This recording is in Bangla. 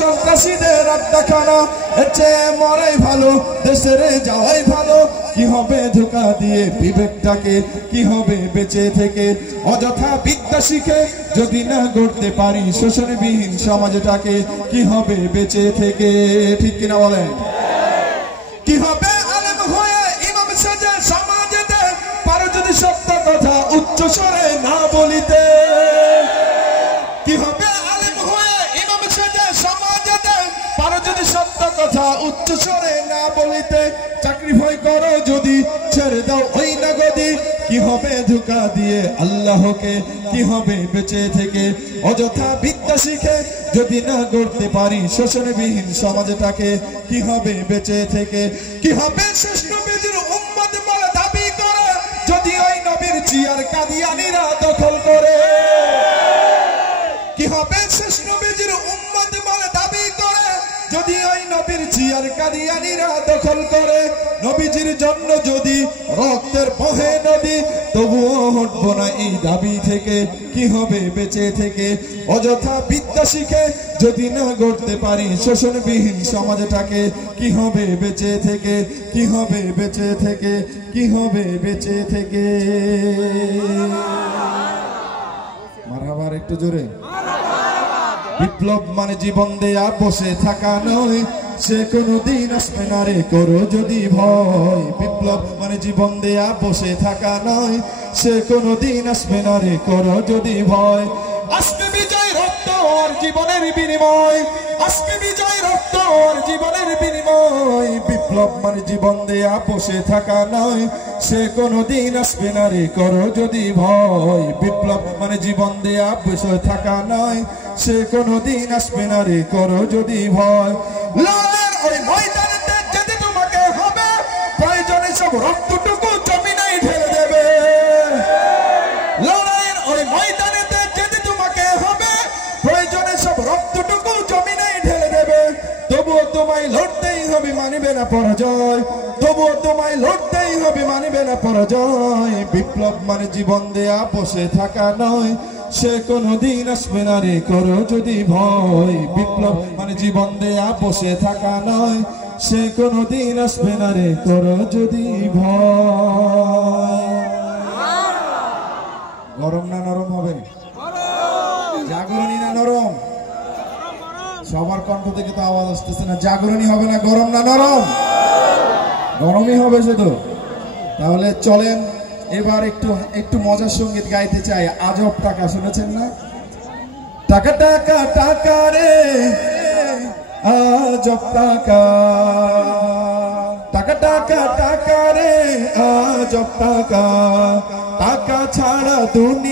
সন্ত্রাসীদের আড্ডা খানা, এর চেয়ে মরাই ভালো, দেশের যাওয়াই ভালো। কি হবে ধোঁকা দিয়ে বিবেকটাকে, কি হবে বেঁচে থেকে অযথা বিদ্যা শিখে যদি না গড়তে পারি শোষণবিহীন সমাজটাকে? কি হবে বেঁচে থেকে, ঠিক কিনা বলেন? কি হবে আলেম হয়ে ইমাম সেজে সমাজেতে পারো যদি সত্য কথা উচ্চ স্বরে না বলিতে? কি হবে আলেম হয়ে ইমাম সেজে সমাজেতে পারো যদি সত্য কথা উচ্চ স্বরে না বলিতে? চাকরি ভয় করো যদি ছেড়ে দাও ওই না গদি। কি হবে ধোঁকা দিয়ে আল্লাহকে, কি হবে বেঁচে থেকে অযথা বিদ্যা শিখে যদি না গড়তে পারি শোষণবিহীন সমাজটাকে? কি হবে বেঁচে থেকে? কি হবে শেষ নবীর উম্মত বলে দাবি করে যদি ওই নবীর চেয়ার কাদিয়ানীরা দখল করে? কি হবে শেষ নবীর উম্মত বলে দাবি করে যদি ওই নবীর চেয়ার কাদিয়ানীরা দখল করে? নবীজির জন্য যদি রক্তের বহে নদী তবুও হটবো না এই দাবি থেকে। কি হবে বেঁচে থেকে অযথা বিদ্যা শিখে যদি না গড়তে পারি শোষণবিহীন সমাজটাকে? কি হবে বেঁচে থেকে, কি হবে বেঁচে থেকে, কি হবে বেঁচে থেকে? মারহাবার একটু জোরে। বিপ্লব মানে জীবন দেয়া বসে থাকা নয়, সে কোনদিন আসবে না রে করো যদি ভয়। বিপ্লব মানে জীবন দেয়া বসে থাকা নয়, সে কোনদিন আসবে না রে করো যদি ভয়। আসবে বিজয় রক্ত আর জীবনের বিনিময়, আসবে বিজয় রক্ত আর জীবনের বিনিময়। বিপ্লব মানে জীবন দেয়া বসে থাকা নয়, সে কোনদিন আসবে না রে করো যদি ভয়। বিপ্লব মানে জীবন দেয়া বসে থাকা নয়, সে কোনদিন আসবে না রে করো যদি ভয়। লড়াইয়ের ওই ময়দানেতে যেতে তোমাকে হবে, প্রয়োজনে সব রক্তটুকু জমিনেই ঢেলে দেবে। লড়াইয়ের ওই ময়দানেতে যেতে তোমাকে হবে, প্রয়োজনে সব রক্তটুকু জমিনেই ঢেলে দেবে। তবুও তোমায় লড়তেই হবে, মানিবে না পরাজয়। তবুও তোমায় লড়তেই হবে, মানিবে না পরাজয়। বিপ্লব মানে জীবন দেয়া বসে থাকা নয়, সে কোনদিন আসবে না রে করো যদি ভয়। বিপ্লব মানে জীবন দেয়া বসে থাকা নয়, সে কোনদিন আসবে না রে করো যদি ভয়। গরম না নরম হবে? জাগরণী না নরম? সবার কণ্ঠ থেকে তো আওয়াজ আসতেছে না। জাগরণী হবে না গরম না নরম? গরমই হবে শুধু। তাহলে চলেন এবার একটু মজার সঙ্গীত গাইতে চাই। আজব টাকা শুনেছেন না? টাকা টাকা টাকা রে আজব টাকা, টাকা টাকা টাকা রে আজব টাকা, টাকা ছাড়া দুনিয়া